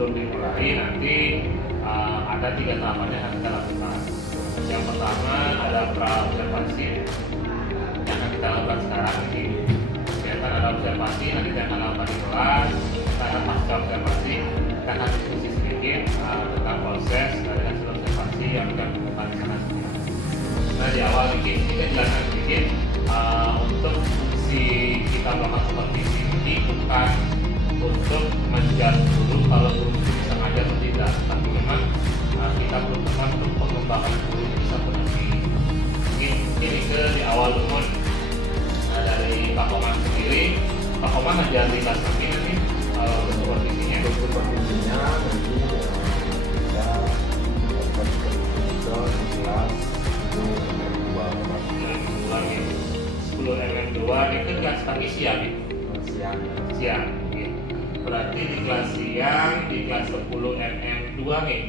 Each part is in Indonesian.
sebelum dimulai nanti ada 3 tahapan yang akan kita lakukan. Yang pertama ada pra-observasi yang akan kita lakukan sekarang ini. Kegiatan ada observasi nanti kita akan lakukan di kelas. Karena pasca observasi kita akan diskusi sedikit tentang proses dari hasil observasi yang akan dilakukan di sana. Nah di awal ini kita jelaskan sedikit untuk fungsi kita melakukan supervisi ini bukan untuk menjudge guru kalau guru itu bisa ngajar atau tidak, tapi memang kita berusaha untuk pengembangan guru bisa berarti. Ini ke di awal dulu. Nah dari Pak Komar sendiri, Pak Komar ngajar di kelas kami nanti supervisinya. Supervisinya nanti kita lakukan di kelas 10 mm2 itu kelas pagi siang nih? Siang gitu. Berarti di kelas siang di kelas 10 mm2 nih.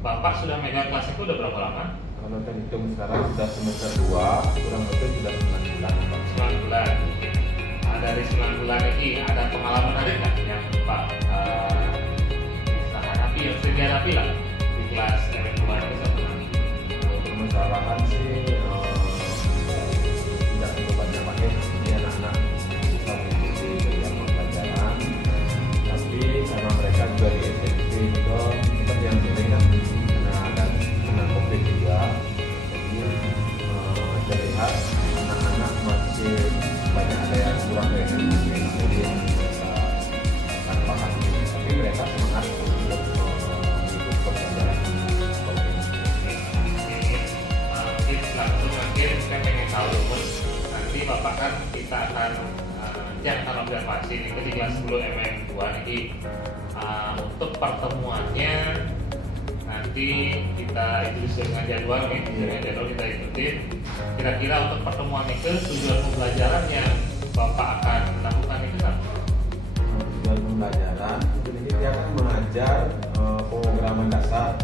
Bapak sudah megang kelas itu udah berapa lama? Kalau terhitung sekarang sudah semester 2, kurang lebih sudah 9 bulan. 9 bulan. Nah, dari 9 bulan ini ada pengalaman ada nggak yang Pak bisa hadapi, yang sering dihadapi lah di kelas MM2 ini satu nanti? Permasalahan sih tidak terlalu banyak pakai ini anak-anak bisa mengikuti kegiatan pembelajaran, tapi karena mereka juga di SMP juga seperti yang penting kan karena ada kena COVID juga, jadi terlihat anak-anak masih banyak ada yang kurang dari jadi mereka akan paham, tapi mereka semangat untuk mengikuti pembelajaran COVID. Langsung mungkin saya pengen tahu dulu nanti Bapak kan kita akan jangan observasi ini ke 10 mm2 ini untuk pertemuannya nanti kita itu dengan jadwal nih, dengan jadwal kita ikutin. Kira-kira untuk pertemuan itu tujuan pembelajaran yang Bapak akan lakukan itu apa? Tujuan pembelajaran ini dia akan mengajar pemrograman dasar.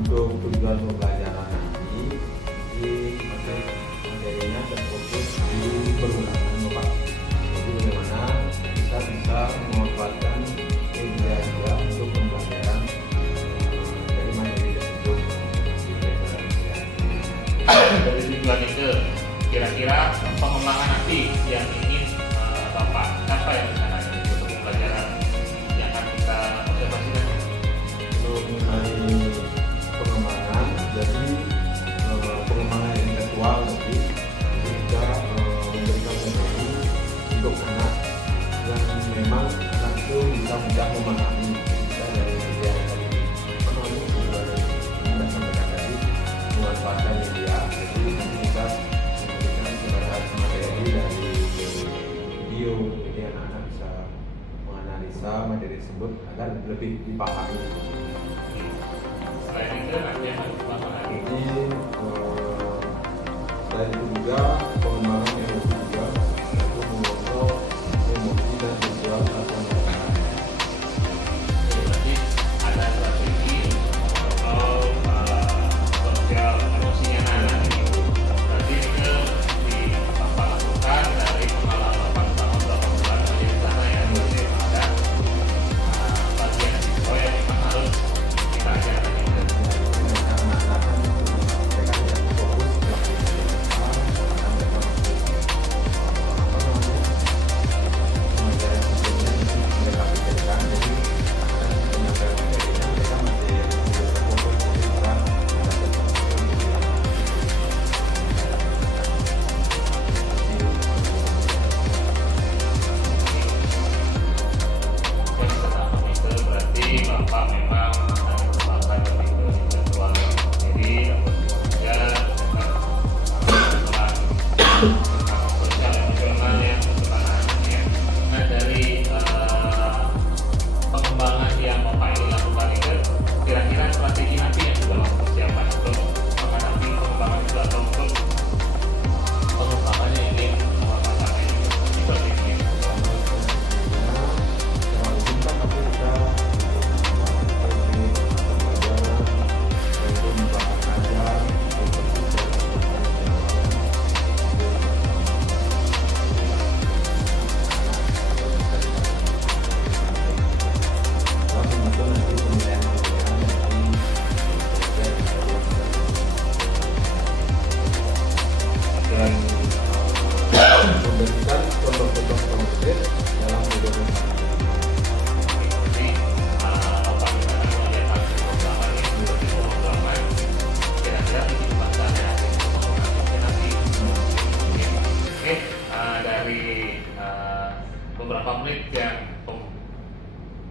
Untuk tujuan pembelajaran nanti di materinya terfokus di perguruan Bapak. Jadi bagaimana kita bisa memanfaatkan media juga untuk pembelajaran dari materi tersebut. Dari tujuan itu kira-kira pengembangan nanti yang ingin Bapak capai yang sana untuk pembelajaran yang akan kita observasi nanti. Untuk mengenai pengembangan, jadi pengembangan intelektual nanti kita memberikan materi untuk anak yang memang anak itu bisa mudah memahami kita dari media tadi memahami juga dari tidak sampaikan tadi memanfaatkan media, jadi nanti kita memberikan sebagai materi dari video, jadi anak-anak bisa menganalisa materi tersebut agar lebih dipahami. Selain itu nanti yang harus apa lagi? Jadi selain itu juga pengembangan emosi juga yaitu mengontrol emosi dan sosial anak-anak. Jadi ada strategi mengontrol sosial emosinya anak ini. Berarti itu di Bapak lakukan dari pengalaman Bapak selama beberapa bulan di sana ya. Berarti ada bagian siswa yang memang harus kita ajarkan.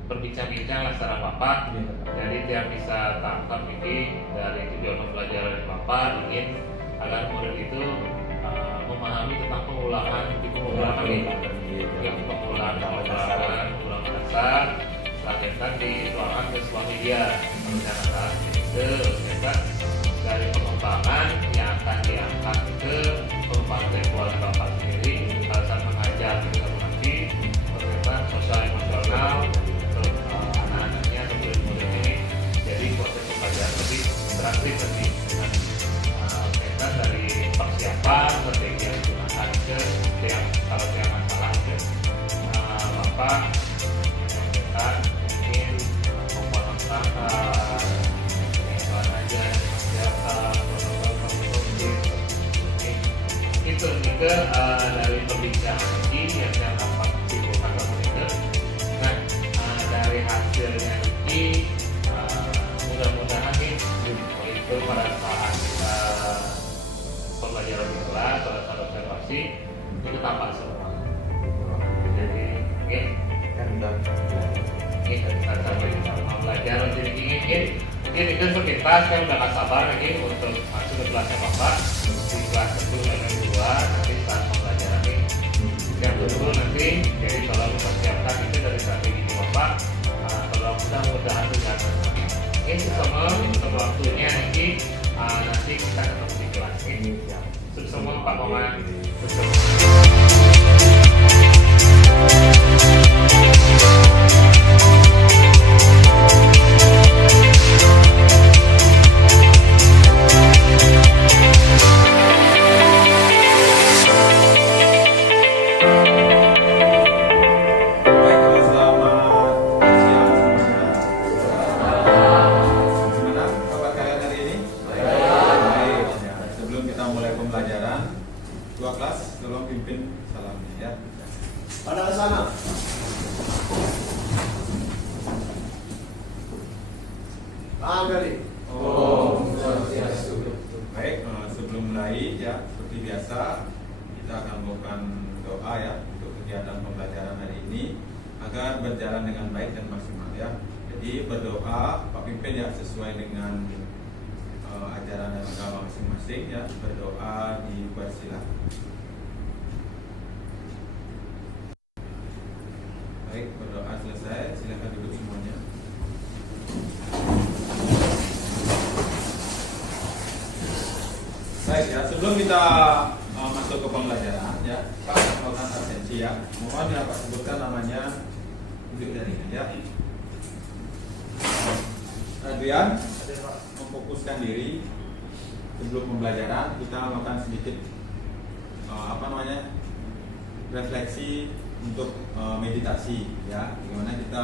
berbincang-bincang lah secara Bapak. Iya. Jadi dia bisa tangkap ini dari tujuan pembelajaran Bapak ingin agar murid itu memahami tentang pengulangan ini. Ya, pengulangan dasar selanjutnya dituangkan ke sebuah media pembicaraan itu ternyata dari pengembangan yang akan diangkat ke pengembangan intelektual Bapak sendiri alasan mengajar kita nanti ternyata sosial emosional untuk anak-anaknya atau murid-murid ini jadi proses pembelajaran lebih interaktif nanti dengan ternyata dari persiapan strategi yang digunakan ke yang kalau yang masalah ke Bapak menyampaikan mungkin komponen saham pengenalan aja siapa protokol itu juga dari perbincangan ini yang saya dapat simpulkan itu. Nah dari hasilnya ini mudah-mudahan nih itu pada saat kita pembelajaran di kelas pada saat observasi itu tampak semua. Jadi ya kita sampai belajar jadi ingin mungkin itu sekitar saya udah gak sabar lagi untuk masuk ke kelasnya Bapak di kelas 1 dan 2 nanti saat pembelajaran ini yang kedua nanti jadi selalu persiapkan itu dari strategi Bapak kalau mudah-mudahan juga ini semua untuk waktunya nanti nanti kita ketemu di kelas ini semua Pak Maman betul. Dua kelas, tolong pimpin salamnya ya. Pada sana. Dari. Baik, sebelum mulai ya seperti biasa kita akan melakukan doa ya untuk kegiatan pembelajaran hari ini agar berjalan dengan baik dan maksimal ya. Jadi berdoa Pak Pimpin ya sesuai dengan ajaran dan agama masing-masing ya, berdoa dipersilakan. Baik, berdoa selesai, silakan duduk semuanya. Baik ya, sebelum kita masuk ke pembelajaran ya, Pak melakukan absensi ya. Mohon ya Pak sebutkan namanya, duduk dari ini ya. Adrian, memfokuskan diri sebelum pembelajaran kita melakukan sedikit refleksi untuk meditasi ya, gimana kita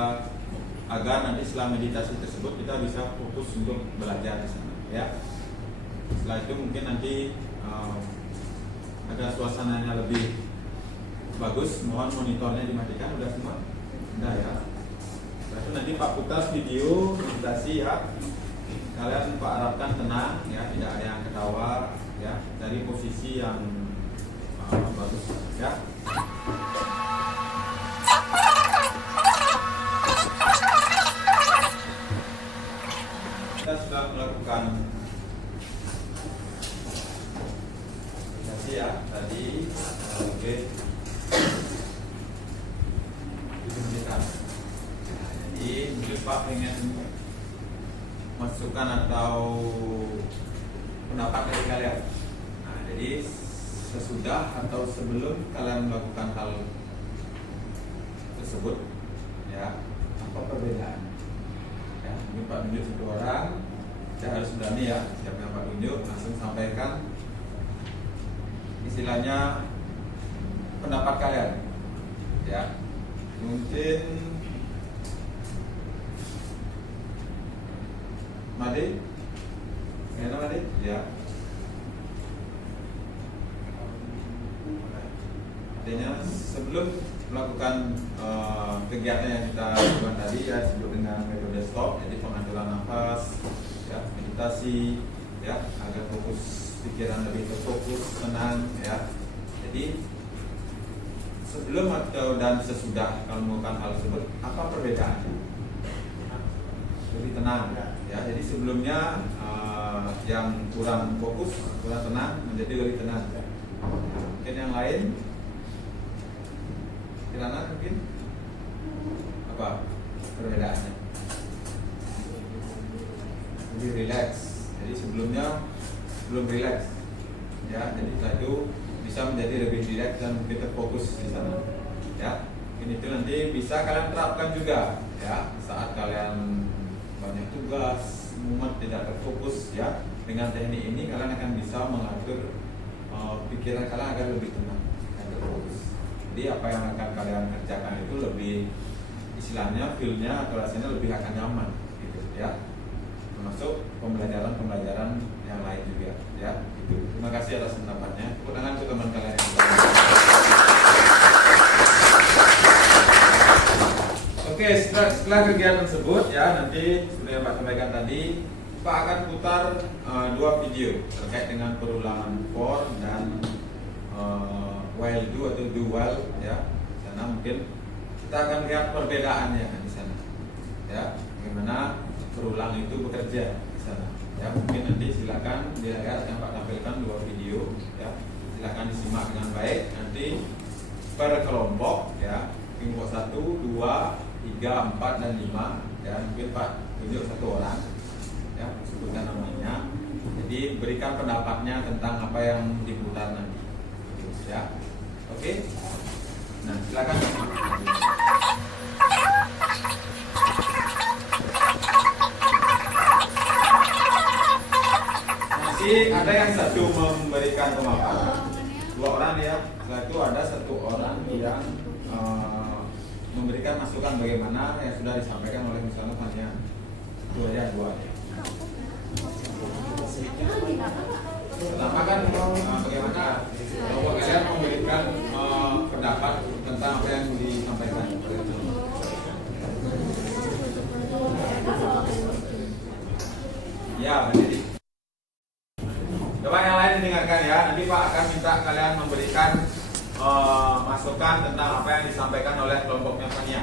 agar nanti setelah meditasi tersebut kita bisa fokus untuk belajar di sana ya. Setelah itu mungkin nanti ada suasananya lebih bagus, mohon monitornya dimatikan. Udah semua? Udah ya. Setelah itu nanti Pak putar video meditasi ya. Kalian Pak harapkan tenang ya, tidak ada yang ketawa ya, dari posisi yang bagus ya. Kita sudah melakukan meditasi ya tadi, oke. Jadi mungkin Pak ingin masukan atau pendapat dari kalian. Nah, jadi sesudah atau sebelum kalian melakukan hal tersebut, ya apa perbedaan? Ya, mungkin Pak tunjuk satu orang, saya harus berani ya, siapa yang Pak tunjuk langsung sampaikan istilahnya pendapat kalian. Ya, mungkin Made, gimana Made? Ya. Artinya sebelum melakukan kegiatan yang kita lakukan tadi ya disebut dengan metode stop, jadi pengaturan nafas, ya meditasi, ya agar fokus pikiran lebih terfokus, tenang, ya. Jadi sebelum atau dan sesudah kalau melakukan hal tersebut, apa perbedaannya? tenang ya. Jadi sebelumnya yang kurang fokus, kurang tenang menjadi lebih tenang. Mungkin yang lain, Kirana mungkin apa perbedaannya? Lebih rileks. Jadi sebelumnya belum rileks ya. Jadi setelah itu bisa menjadi lebih rileks dan lebih terfokus di sana ya. Ini itu nanti bisa kalian terapkan juga ya saat kalian banyak tugas, mumet, tidak terfokus ya. Dengan teknik ini kalian akan bisa mengatur pikiran kalian agar lebih tenang dan terfokus. Jadi apa yang akan kalian kerjakan itu lebih, istilahnya feel-nya atau rasanya lebih akan nyaman gitu ya. Termasuk pembelajaran yang lain juga ya. Gitu. Terima kasih atas pendapatnya. Tepuk tangan untuk teman kalian yang lain. Oke, setelah kegiatan tersebut ya, nanti seperti yang Pak sampaikan tadi, Pak akan putar 2 video terkait dengan perulangan for dan while do atau do while ya. Sana mungkin kita akan lihat perbedaannya di sana ya, bagaimana berulang itu bekerja di sana ya. Mungkin nanti silakan dilihat yang Pak tampilkan 2 video ya, silakan disimak dengan baik. Nanti per kelompok ya, kelompok 1, 2, 3, 4 dan 5 ya. Mungkin Pak tunjuk 1 orang ya, sebutkan namanya. Jadi berikan pendapatnya tentang apa yang diputar nanti ya. Oke. Nah, silakan. Masih ada yang satu memberikan pemaparan. 2 orang ya. Setelah itu ada 1 orang yang memberikan masukan bagaimana yang sudah disampaikan oleh misalnya Fania. 2 ya. Pertama kan bagaimana kalau kalian memberikan pendapat tentang apa yang disampaikan. Ya, berdiri. Coba yang lain dengarkan ya. Nanti Pak akan minta kalian memberikan masukan tentang apa yang disampaikan oleh kelompoknya Fania.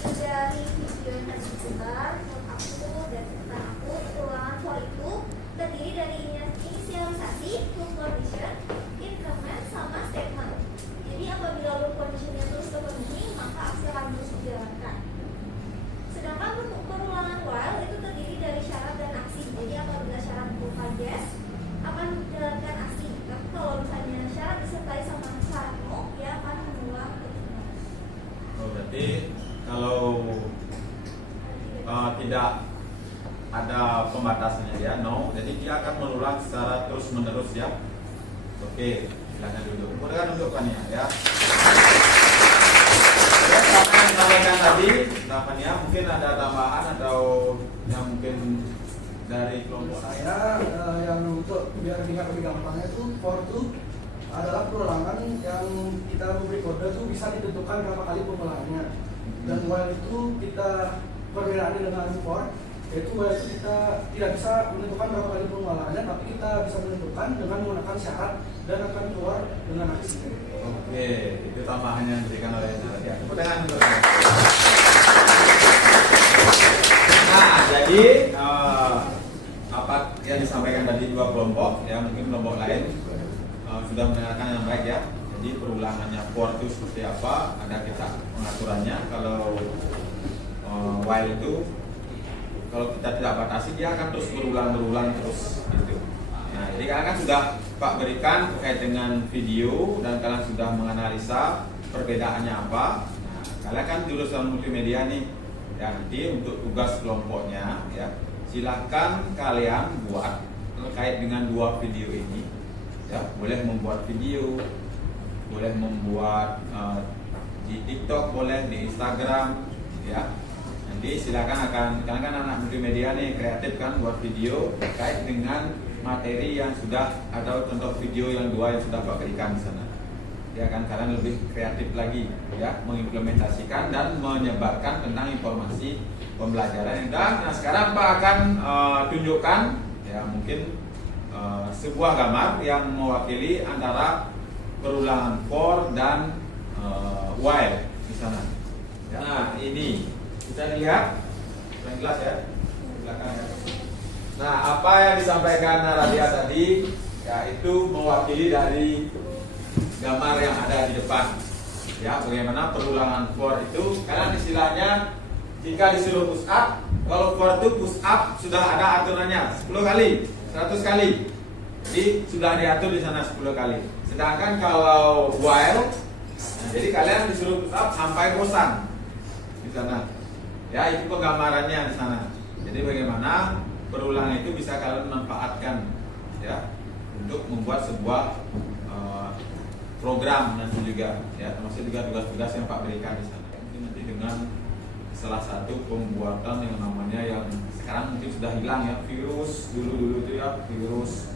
Dari video yang tadi diputar, menurut aku dan tentang aku, perulangan for itu terdiri dari inisialisasi, loop condition, increment, sama statement. Jadi apabila loop conditionnya terus terpenuhi, maka aksi akan terus dijalankan. Sedangkan untuk perulangan while itu terdiri dari syarat dan aksi. Jadi apabila syarat berupa yes, akan menjalankan aksi. Tapi kalau misalnya syarat disertai sama syarat no, dia akan mengulang terus-menerus. Oh, berarti kalau tidak ada pembatasannya ya, no, jadi dia akan berulang secara terus menerus ya. Oke, silakan duduk. Kemudian duduk Fania ya. Ya, apa yang disampaikan tadi, Fania, mungkin ada tambahan atau yang mungkin dari kelompok Saya yang untuk biar tingkat lebih gampangnya itu for itu adalah perulangan yang kita memberi kode itu bisa ditentukan berapa kali pengulangannya. Dan while itu kita perbedaannya dengan for, yaitu while itu kita tidak bisa menentukan berapa kali pengulangannya, tapi kita bisa menentukan dengan menggunakan syarat dan akan keluar dengan aksi. Oke, itu tambahan yang diberikan oleh Nadia. Kemudian nah, jadi apa yang disampaikan tadi 2 kelompok ya, mungkin kelompok lain sudah mendengarkan yang baik ya. Jadi perulangannya for itu seperti apa, ada kita pengaturannya. Kalau while itu kalau kita tidak batasi dia akan terus berulang terus gitu. Nah, jadi kalian kan sudah Pak berikan terkait dengan video dan kalian sudah menganalisa perbedaannya apa. Nah, kalian kan jurusan multimedia nih. Ya, nanti untuk tugas kelompoknya ya, silahkan kalian buat terkait dengan 2 video ini. Ya, boleh membuat video, boleh membuat di TikTok, boleh di Instagram ya. Nanti silakan karena kan anak multimedia nih kreatif kan, buat video terkait dengan materi yang sudah atau contoh video yang 2 yang sudah Pak berikan di sana. Ya kan, kalian lebih kreatif lagi ya, mengimplementasikan dan menyebarkan tentang informasi pembelajaran yang dah. Nah, sekarang Pak akan tunjukkan ya mungkin sebuah gambar yang mewakili antara perulangan for dan while di sana. Nah, ini kita lihat Yang jelas ya. Belakang ya. Nah, apa yang disampaikan Radia tadi yaitu mewakili dari gambar yang ada di depan. Ya, bagaimana perulangan for itu? Karena istilahnya jika disuruh push up, kalau for itu push up sudah ada aturannya 10 kali, 100 kali. Jadi sudah diatur di sana 10 kali. Sedangkan kalau while, jadi kalian disuruh push up sampai bosan di sana. Ya, itu penggambarannya di sana. Jadi bagaimana perulangan itu bisa kalian manfaatkan ya untuk membuat sebuah program nanti juga ya, termasuk juga tugas-tugas yang Pak berikan di sana. Nanti dengan salah satu pembuatan yang namanya yang sekarang mungkin sudah hilang ya, virus dulu itu ya, virus.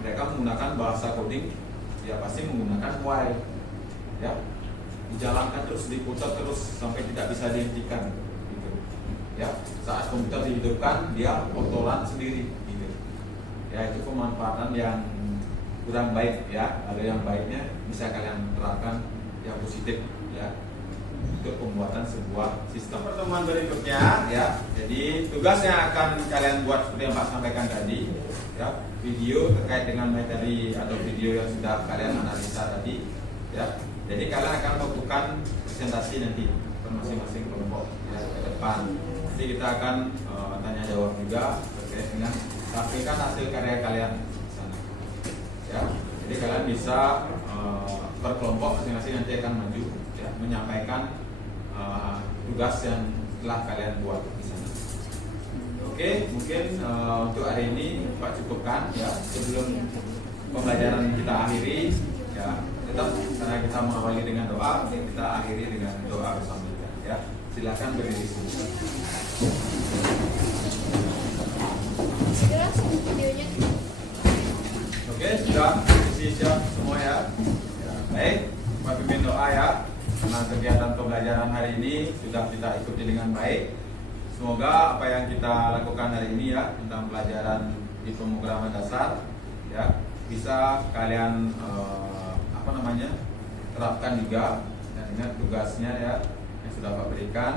Mereka menggunakan bahasa coding ya, pasti menggunakan while ya, dijalankan terus, diputar terus sampai tidak bisa dihentikan gitu ya. Saat komputer dihidupkan dia otolan sendiri gitu ya. Itu pemanfaatan yang kurang baik ya. Ada yang baiknya bisa kalian terapkan yang positif ya untuk pembuatan sebuah sistem. Pertemuan berikutnya ya, jadi tugas yang akan kalian buat seperti yang Pak sampaikan tadi ya, video terkait dengan materi atau video yang sudah kalian analisa tadi ya. Jadi kalian akan melakukan presentasi nanti masing-masing kelompok ya, ke depan. Nanti kita akan tanya jawab juga terkait dengan sampaikan hasil karya kalian di sana ya. Jadi kalian bisa berkelompok masing-masing nanti akan maju ya, menyampaikan tugas yang telah kalian buat di sana. Oke, mungkin untuk hari ini Pak cukupkan ya. Sebelum pembelajaran kita akhiri ya, tetap karena kita mengawali dengan doa, kita akhiri dengan doa bersama ya. Silakan berdiri semua. Oke, sudah siap semua ya. Baik, Pak pimpin doa ya. Karena kegiatan pembelajaran hari ini sudah kita ikuti dengan baik. Semoga apa yang kita lakukan hari ini ya tentang pelajaran di pemrograman dasar ya bisa kalian terapkan juga, dan ingat tugasnya ya yang sudah Pak berikan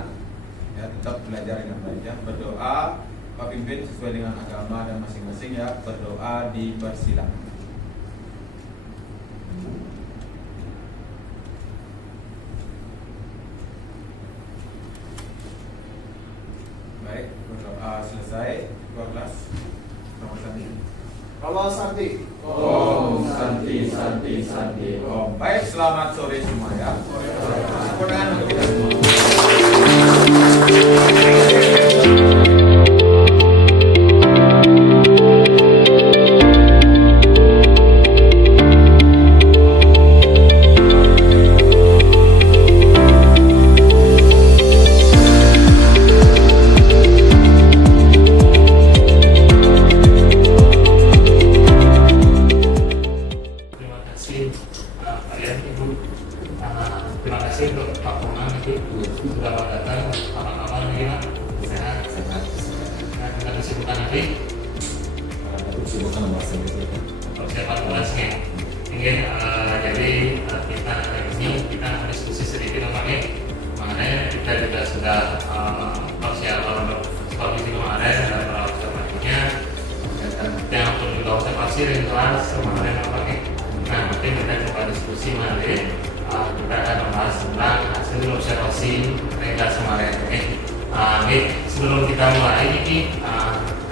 ya, tetap belajar dengan baik ya. Berdoa Pak pimpin sesuai dengan agama dan masing-masing ya. Berdoa dipersilakan. Baik, berdoa selesai. Dua kelas. Selamat Santi. Kalau Santi. Om Santi Santi Santi Om. Baik, selamat sore semua ya. Tepuk tangan untuk kita semua. Terima kasih untuk Pak Komang itu sudah datang. Apa kabar nih Pak? Sehat. Nah, kita kesibukan nanti. Kesibukan bahasa Persiapan kelasnya. Jadi kita hari ini kita diskusi sedikit mengenai kita juga sudah persiapan untuk seperti kemarin dan observasinya. Yang perlu juga observasi di kelas kemarin apa nih? Nah, nanti kita coba diskusi mari. Kita akan membahas tentang hasil observasi mereka kemarin. Sebelum kita mulai ini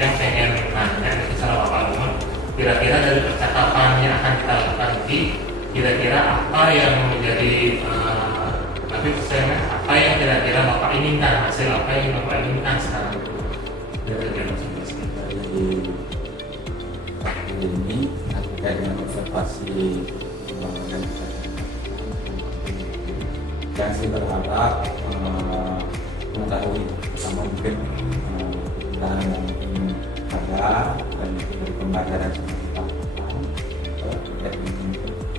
yang pengen nanya secara Bapak Umar, kira-kira dari percakapan yang akan kita lakukan ini, kira-kira apa yang menjadi nanti persaingan, apa yang kira-kira Bapak inginkan, hasil apa yang Bapak inginkan sekarang? Kira-kira ini terkait dengan observasi yang saya berharap mengetahui sama mungkin kekurangan yang mungkin ada dan itu dari pembelajaran seperti terkait dengan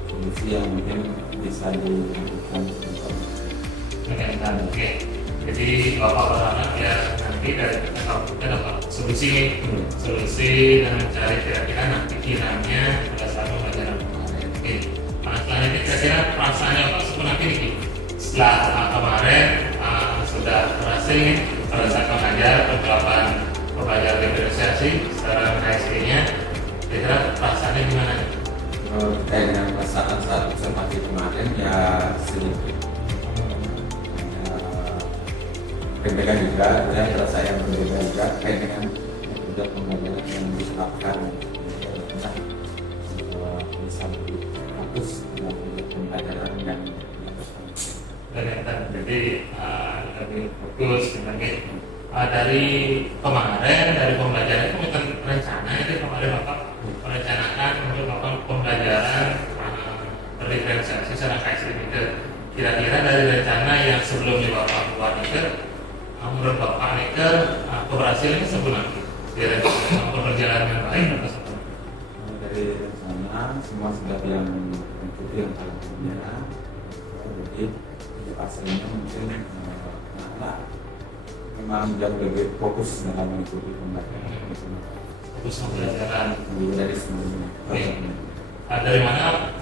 solusi yang mungkin bisa dilakukan. Oke. Jadi Bapak berharap ya nanti dari kita dapat solusi dan mencari kira-kira nanti kiranya pada saat pembelajaran kemarin. Oke. Nah, selanjutnya kira-kira perasaannya Pak seperti ini. Setelah kemarin sudah berhasil nih pada saat mengajar penerapan pembelajaran diferensiasi secara KSD-nya, kira-kira perasaannya gimana? Terkait dengan perasaan saat observasi kemarin ya sedikit berbeda juga, dan rasa yang berbeda juga terkait dengan metode pembelajaran yang diterapkan bisa lebih fokus dalam pembelajaran dan jadi lebih fokus dari kemarin dari pembelajaran itu bukan rencana itu kemarin Bapak merencanakan untuk melakukan pembelajaran berdiferensiasi secara KSD itu. Kira-kira dari rencana yang sebelumnya Bapak buat itu, menurut Bapak itu keberhasilannya sempurna di rencana perjalanan yang baik atau sempurna? Dari rencana semua sudah yang mengikuti yang paling jadi hasilnya mungkin memang jauh lebih fokus dalam mengikuti pembelajaran. Fokus pembelajaran dari sebelumnya. Dari mana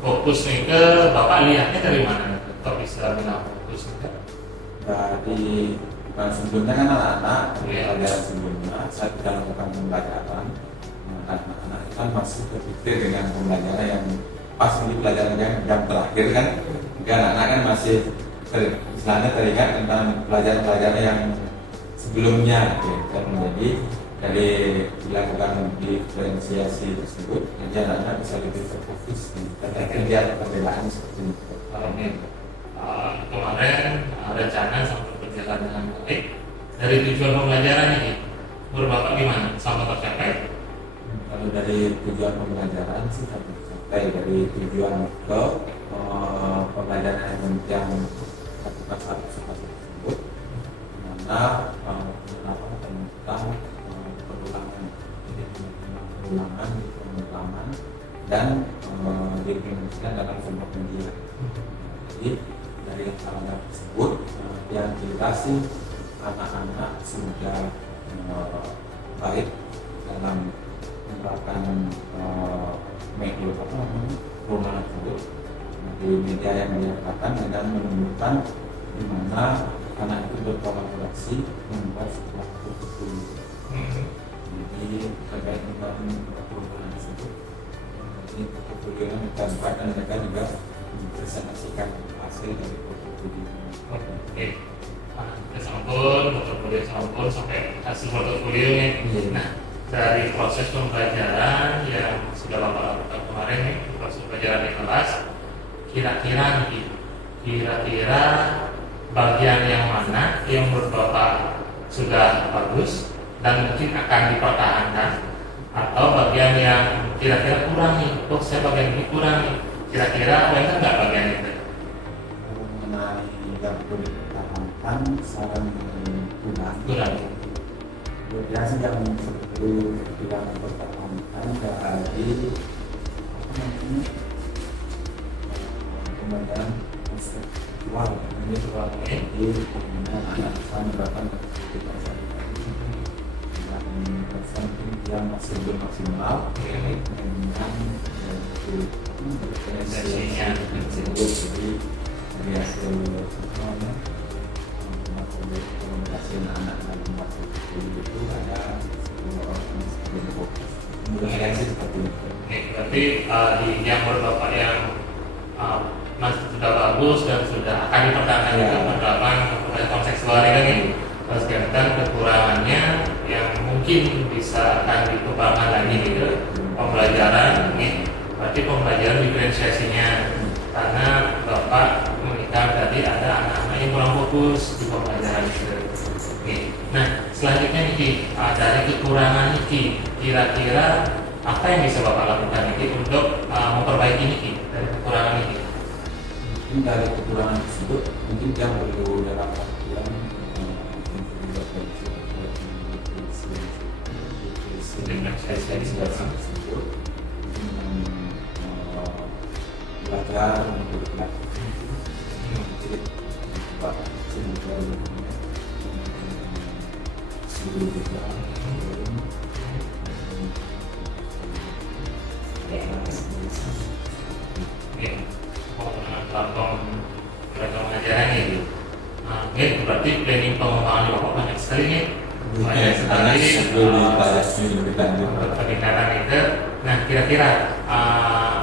fokusnya ke Bapak lihatnya dari mana? Kok bisa bilang fokus? Dari sebelumnya kan anak-anak pelajaran sebelumnya saat kita lakukan pembelajaran, anak-anak kan masih berpikir dengan pembelajaran yang pas di pelajaran jam terakhir kan, anak-anak kan masih istilahnya teringat tentang pelajaran-pelajaran yang sebelumnya dan menjadi dari dilakukan diferensiasi tersebut jadi anak-anak bisa lebih terfokus dan lihat perbedaan seperti itu. Kemarin rencana sampai berjalan dengan baik. Dari tujuan pembelajaran ini menurut Bapak gimana? Sampai tercapai? Kalau dari tujuan pembelajaran sih sampai tercapai. Dari tujuan ke pembelajaran yang lakukan satu tersebut, mana tentang perulangan, jadi perulangan, pengulangan dan diimplementasikan dalam sebuah media. Jadi dari hal tersebut yang jelas sih anak-anak sudah baik dalam menerapkan metode perulangan tersebut di media yang dilakukan dengan menunjukkan di mana anak itu berkolaborasi membuat sebuah portfolio. Jadi terkait dengan perubahan tersebut, ini portfolio yang kita buat dan mereka juga mempresentasikan hasil dari portfolio. Oke, portfolio sampai hasil portfolionya. Nah, dari proses pembelajaran yang sudah Bapak lakukan kemarin nih, proses pembelajaran di kelas, kira-kira bagian yang mana yang menurut Bapak sudah bagus dan mungkin akan dipertahankan, atau bagian yang kira-kira kurang nih, saya bagian ini kurang nih, kira-kira benar nggak bagian itu? Mengenai yang perlu dipertahankan, saran kurang. Biasanya yang perlu dipertahankan dari pembelajaran konseptual, jadi penggunaan anak bisa menerapkan aktivitas yang masih belum maksimal dengan diferensiasinya tersebut. Jadi dari hasil komunikasi anak dalam masa itu ada 10 orang yang fokus. Menurut seperti itu. Berarti yang menurut Bapak yang masih sudah bagus dan sudah akan dipertahankan itu penerapan kontekstual ini, terus kemudian kekurangannya yang mungkin bisa akan dikembangkan lagi gitu pembelajaran ini, berarti pembelajaran diferensiasinya, karena Bapak mengingat tadi ada anak-anak yang kurang fokus di pembelajaran itu. Nah, selanjutnya nih dari kekurangan ini kira-kira apa yang bisa Bapak lakukan ini untuk memperbaiki ini dari kekurangan ini? Mungkin dari kekurangan tersebut mungkin yang perlu dalam perhatian tersebut belajar untuk platform mengajaran ini. Berarti planning pengembangan Bapak banyak sekali nih. Ya, sebenarnya sebelum dibahas lebih lanjut. Untuk peningkatan itu, nah kira-kira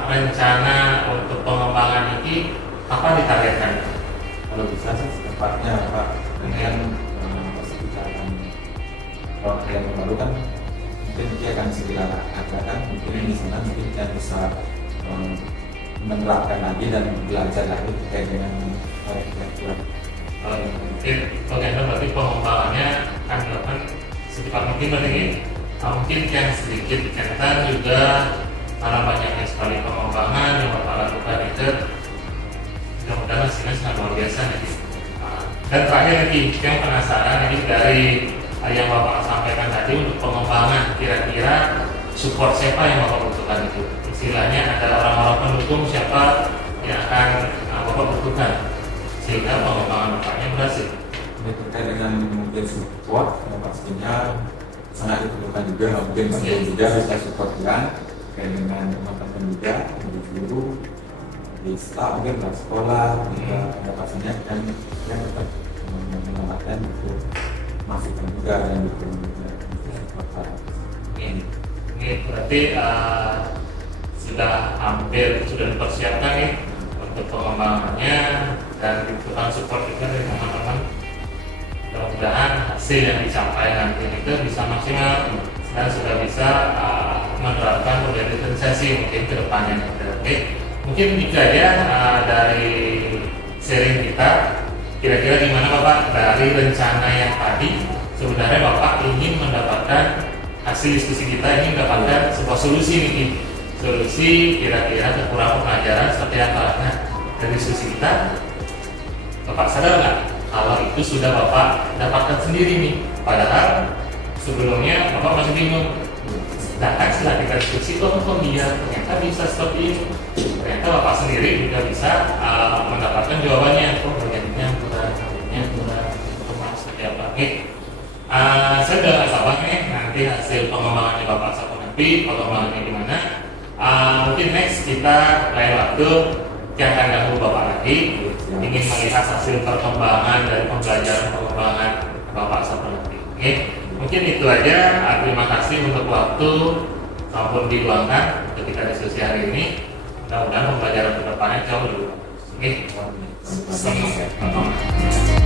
rencana untuk pengembangan ini apa ditargetkan? Kalau bisa sih secepatnya Pak, dengan persekitaran kalau yang baru kan mungkin dia akan segera ada kan, mungkin di sana mungkin kita bisa menerapkan lagi dan belajar lagi terkait dengan arsitektur. Mungkin bagaimana berarti pengembangannya akan dilakukan secepat mungkin berarti mungkin yang sedikit catatan juga karena banyaknya sekali pengembangan yang Bapak lakukan itu mudah-mudahan hasilnya sangat luar biasa nih. Dan terakhir lagi yang penasaran ini dari yang Bapak sampaikan tadi untuk pengembangan kira-kira support siapa yang Bapak butuhkan itu istilahnya ada orang-orang pendukung siapa yang akan Bapak butuhkan sehingga pengembangan Bapaknya berhasil. Ini terkait dengan mungkin support yang pastinya sangat diperlukan juga, mungkin bagian juga bisa support kan terkait dengan teman-teman juga di guru, di staf mungkin di sekolah juga ada pastinya dan yang tetap menyelamatkan itu masukan juga dan dukung juga support. Ini berarti sudah hampir sudah dipersiapkan nih untuk pengembangannya dan dibutuhkan support juga dari teman-teman. Mudah-mudahan hasil yang dicapai nanti itu bisa maksimal dan sudah bisa menerapkan model diferensiasi mungkin ke depannya. Oke, mungkin itu aja dari sharing kita. Kira-kira gimana Bapak dari rencana yang tadi sebenarnya Bapak ingin mendapatkan hasil diskusi kita ini mendapatkan sebuah solusi nih, solusi kira-kira kekurangan pengajaran seperti apa. Nah, dari diskusi kita Bapak sadar nggak kalau itu sudah Bapak dapatkan sendiri nih, padahal sebelumnya Bapak masih bingung. Sedangkan setelah kita diskusi, kok dia ternyata bisa seperti ini. Ternyata Bapak sendiri juga bisa mendapatkan jawabannya. Kok bagiannya kurang, seperti apa? Saya udah nggak sabar nih nanti hasil pengembangannya Bapak satu nanti pengembangannya gimana. Mungkin next kita lain waktu yang akan ganggu Bapak lagi ingin melihat hasil perkembangan dari pembelajaran pengembangan Bapak satu nanti. Mungkin itu aja. Terima kasih untuk waktu maupun diluangkan untuk kita diskusi hari ini. Mudah-mudahan pembelajaran ke depannya jauh lebih bagus. Selamat.